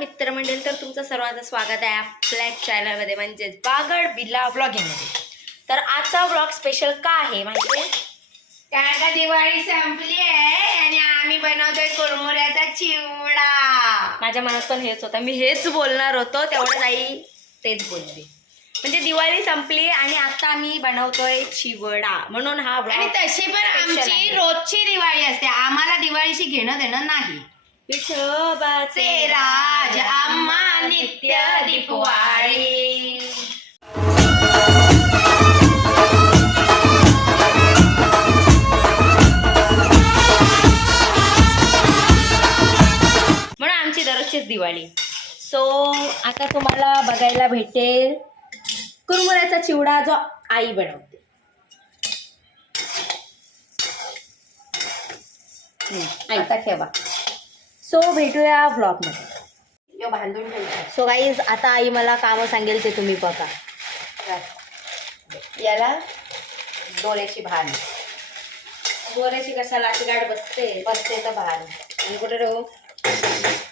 मित्रमंडळी तर तुमचं सर्वांचं स्वागत आहे आपल्या चॅनलमध्ये म्हणजेच बागड बिल्ला ब्लॉगिंगमध्ये तर आजचा ब्लॉग स्पेशल का आहे आहे कारण का दिवाळी संपली आहे आणि आम्ही बनवतोय कुरमुऱ्याचा चिवडा. माझ्या मनात पण हेच होतं. मी हेच बोलणार होतो तेवढं आई तेच बोलली. म्हणजे दिवाळी संपली आणि आता आम्ही बनवतोय चिवडा. म्हणून हा आणि ब्लॉग तशी पण Special आमची आहे. रोजची दिवाळी असते. आम्हाला दिवाळीशी घेणं देणं नाही. विठोबाचे राज आम्हा नित्य दीपवाळी. म्हणून आमची दररोजचीच दिवाळी. सो आता तुम्हाला बघायला भेटेल कुरमुऱ्याचा चिवडा जो आई बनवते. आता ठेवा. सो भेटूया ब्लॉगमध्ये यो बांधून सो गाईज आता आई मला कामं सांगेल ते तुम्ही बघा. याला? डोळ्याची भान. गोऱ्याची कशाला गाठ बसते. बसते तर भान. आणि कुठे राहू?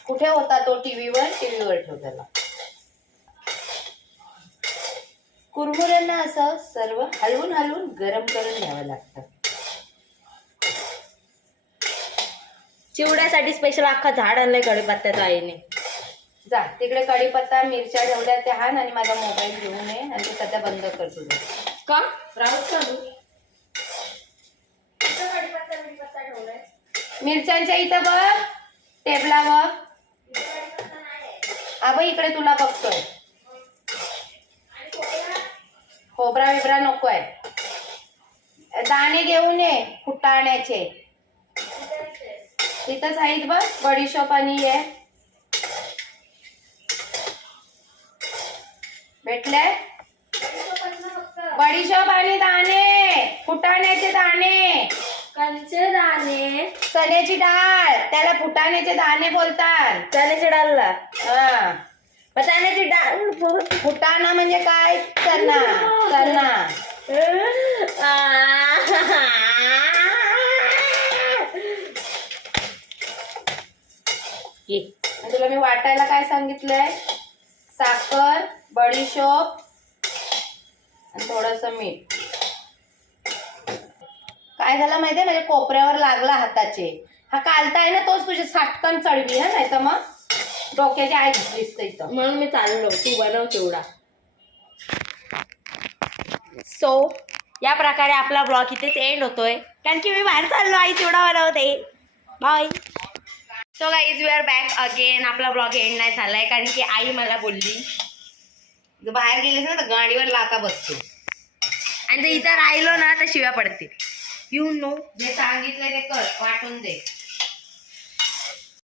कुठे होता तो टीव्हीवर? टीव्हीवर ठेव त्याला कुरमुऱ्यांना असं सर्व हलवून हलवून गरम करून घ्यावं लागतं. चिवड्यासाठी स्पेशल अख्खा झाड आणलंय कडीपत्त्याचं आईने जा तिकडे कढीपत्ता मिरच्या ठेवल्या त्या हान आणि माझा मोबाईल घेऊन ये आणि ते सध्या बंद कर तुझं. का? राहू चालू मिरच्यांच्या इथं बघ टेबलावर अगं इकडे तुला बघतोय. खोबरा? बिबरा नकोय. दाणे घेऊन ये फुटाण्याचे. तिथंच आहेत बघ बडीशोप आणि ये भेटले बडीशोप आणि दाणे फुटाण्याचे दाणे. कंचे दाणे. चण्याची डाळ त्याला फुटाण्याचे दाणे बोलतात. चण्याची डाळला हा. मग चण्याची डाळ फुटाणा म्हणजे काय? चना चना ये. आणि तुला मी वाटायला काय सांगितलंय? साखर बडीशोप आणि थोडस मीठ. काय झालं माहितीये? म्हणजे कोपऱ्यावर लागला हाताचे. हा कालता आहे ना तोच तुझे साटकन चढवी हा नाही तर मग डोक्याची आई दिसत इथं. म्हणून मी चाललो. तू बनव तेवढा. सो या प्रकारे आपला ब्लॉग इथेच एंड होतोय. कारण की मी बाहेर चाललो आई तेवढा बनवते. Bye so guys we are back again आपला ब्लॉग एंड नाही झालाय कारण की आई मला बोलली जर बाहेर गेलीस ना तर गाडीवर लाता बसतो. आणि जर इथं राहिलो ना तर शिव्या पडतील. यू नो जे सांगितलं ते कर वाटून दे.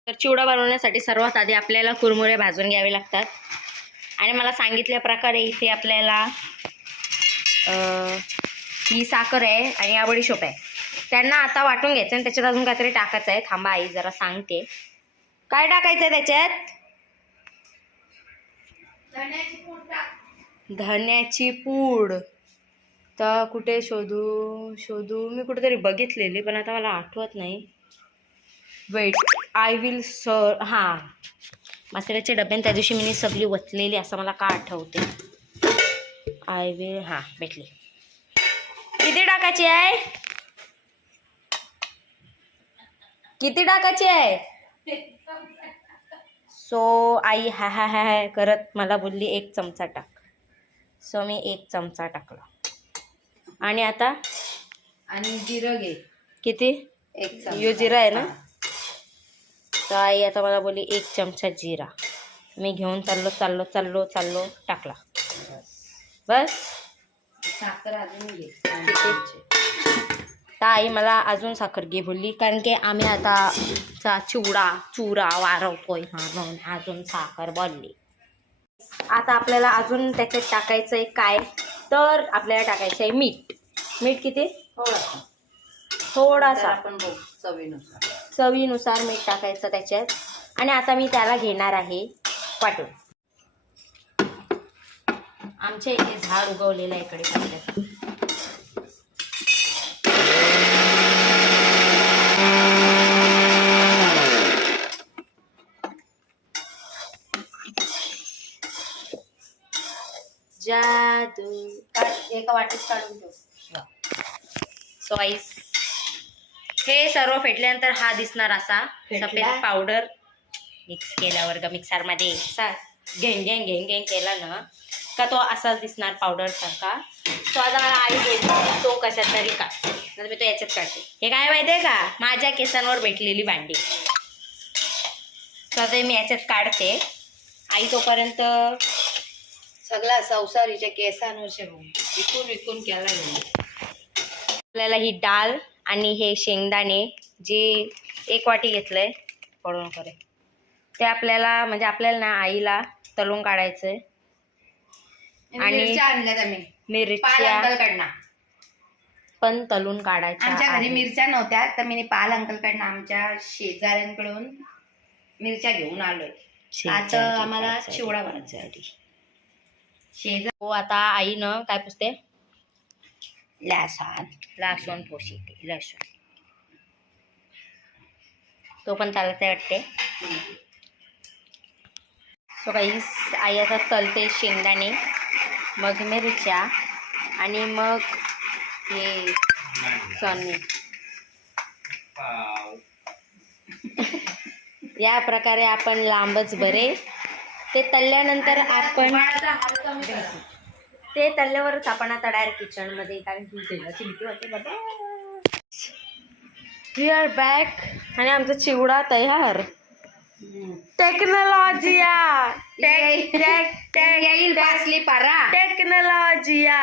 तर चिवडा बनवण्यासाठी सर्वात आधी आपल्याला कुरमुरे भाजून घ्यावे लागतात. आणि मला सांगितल्या प्रकारे इथे आपल्याला ही साखर आहे आणि आवडी शोप आहे. त्यांना आता वाटून घ्यायचं आणि त्याच्यात अजून काहीतरी टाकायचं आहे. थांबा आई जरा सांगते. काय टाकायचं आहे त्याच्यात? धन्याची पूड तर कुठे शोधू शोधू? मी कुठेतरी बघितलेली पण आता मला आठवत नाही. वेट आय विल सर हां. मसाल्याच्या डब्यान त्या दिवशी मी सगळी वतलेली असं मला का आठवते? आय विल हां भेटली. किती टाकायची आहे? किती टाकायची आहे? सो आई हा हा हा हा करत मला बोलली एक चमचा टाक. सो मी एक चमचा टाकला. आणि आता? आणि जिरं घे. किती? एक. यो जिरा आहे ना? तर आई आता मला बोलली एक चमचा जिरा. मी घेऊन चाललो चाललो चाललो चाललो टाकला. बस. साखर अजून घे. तर आई मला अजून साखर घे बोलली कारण की आम्ही आता चा चिवडा चुरा वारवतोय म्हणून अजून साखर बोलली. आता आपल्याला अजून त्याच्यात टाकायचं आहे काय? तर आपल्याला टाकायचं आहे मीठ. मीठ किती? थोडंसं. आपण बघू चवीनुसार. चवीनुसार मीठ टाकायचं त्याच्यात. आणि आता मी त्याला घेणार आहे वाटून आमच्या इथे झाड उगवलेलं आहे इकडे. काढ- एका वाटीत काढून ठेव. हे सर्व फेटल्यानंतर हा दिसणार असा? सफेद पावडर मिक्स केल्यावर ग मिक्सरमध्ये असा घेंग घेंग घेंग घेंग केला ना का तो असाच दिसणार पावडर सारखा. तो आता मला आई बोलते तो कशात तरी काढ. नंतर मी तो याच्यात काढते. हे काय माहितीये का? माझ्या केसांवर भेटलेली भांडी. तर ते मी याच्यात काढते. आई तोपर्यंत सगळा संसारीच्या केसांवर विकून विकून केला आपल्याला ही डाळ आणि हे शेंगदाणे जे एक वाटी घेतलंय पडून करे ते आपल्याला म्हणजे आपल्याला ना आईला तळून काढायचंय. आणि आम्ही. मिरच्या पण तळून काढायच्या आमच्या घरी. मिरच्या नव्हत्या तर मी पाल अंकलकडनं आमच्या शेजाऱ्यांकडून मिरच्या घेऊन आलोय. आता आम्हाला चिवडा बनवायचा शेजार हो आता आईनं काय पुसते? लॅसान लसूण पोशीते लसूण. तो पण चालत वाटते. सो काही आई आता तलते शेंगदाणे मग मिरच्या आणि मग हे सनी. या प्रकारे आपण लांबच बरे. ते तळल्यानंतर आपण ते तळल्यावरच आपण आता डायरेक्ट किचनमध्ये कारण की तेलाची भीती वाटते बाबा. वी आर बॅक आणि आमचा चिवडा तयार. टेक्नॉलॉजिया टेक टेक टेक येईल बासली पारा. टेक्नॉलॉजिया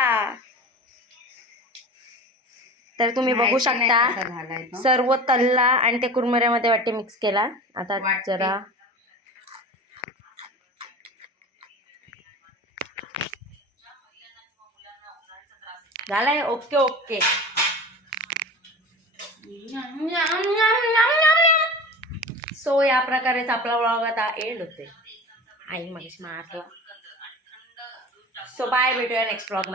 तर तुम्ही बघू शकता. सर्व तल्ला आणि ते कुरमुऱ्यामध्ये वाटे मिक्स केला. आता वाटते. जरा झालाय ओके ओके सो या प्रकारेच आपला व्लॉग आता एंड होते आई महेश मारला सो बाय भेटूया नेक्स्ट व्लॉग